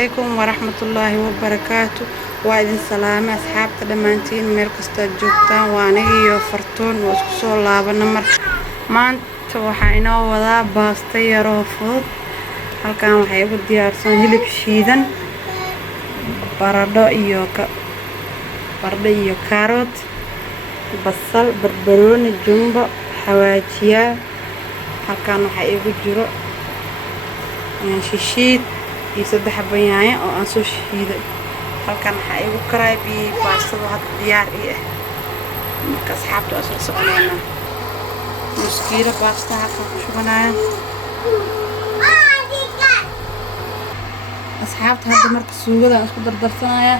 عليكم ورحمة الله وبركاته. وإذن سلامة أصحاب دمانتين ميل كستا جوجتان وانيو فرتون واسكسو لابنا maanta waxaa inoo wadaa baasta yaroo fudud. halkan waxay ugu diyaarsan hilib shiidan, baradho iyo karoot, basal, barbarooni, jumbo, xawaajiya. halkan waxaa igu jiro shishiid iyo 3 xabbo yaanyo oo aan soo shiiday. halkan waxaa igu karay baastada had diyaar ah. marka asxaabta oo soo soconayna muskiila baasta halkan ku shubanaya. asxaabta hadda marka suugada aan isku dardarsanaya.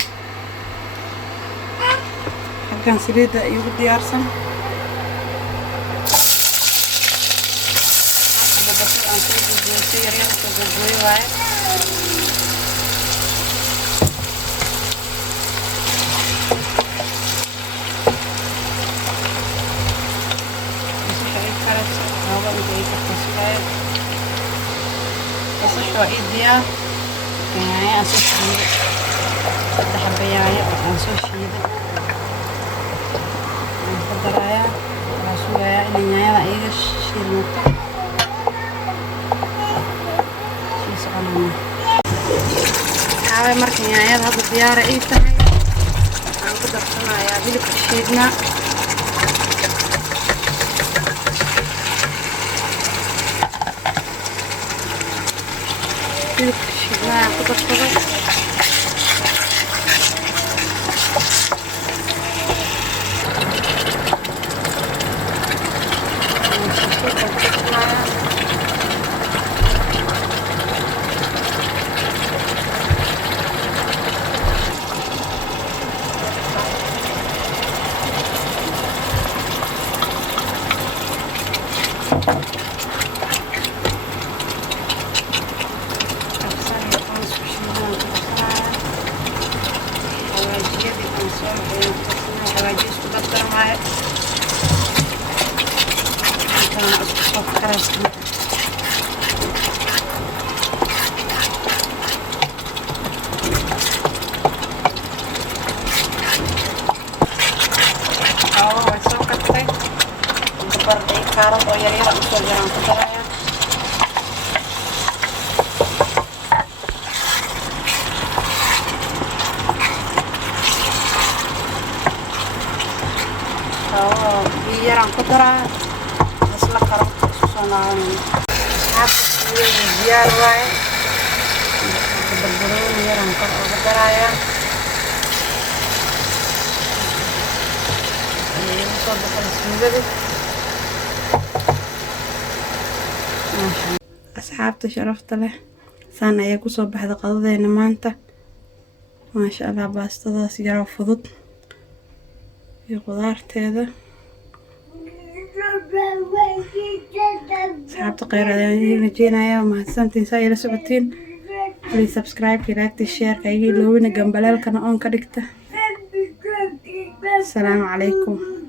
halkan saliida igu diyaarsan. aan soo goosay yaryar soo goosay waaye. وصشوا إيديا يعني أسوي شيء 3 حبة يايا أسوي شيء الدرايا أسوي إني يايا إيش شيء نقطة شيء صغنن. هاي مركي يايا هذا الديارة إيه تاني أنا قدر صنع يا بيلك شيدنا. شيلها قدر صغير. كارot oo yar yar aan soo jaraan ku daraya. yar aan ku daraa isla karot soo naanin. asxaabta diyaar waaye. barbarooni yar aan ku daraya. soo baxay suugada. asxaabta sharafta leh saan ayaa ku soo baxda qadadeena maanta. maasha Allah baastadaas yar fudud iyo qudaarteeda. asxaabta khayr ayaan rajeynayaa. mahadsantiin saa ila socotiin. please subscribe, like, share, kayga ilowina gambaleelkana on ka dhigta. assalaamu calaykum.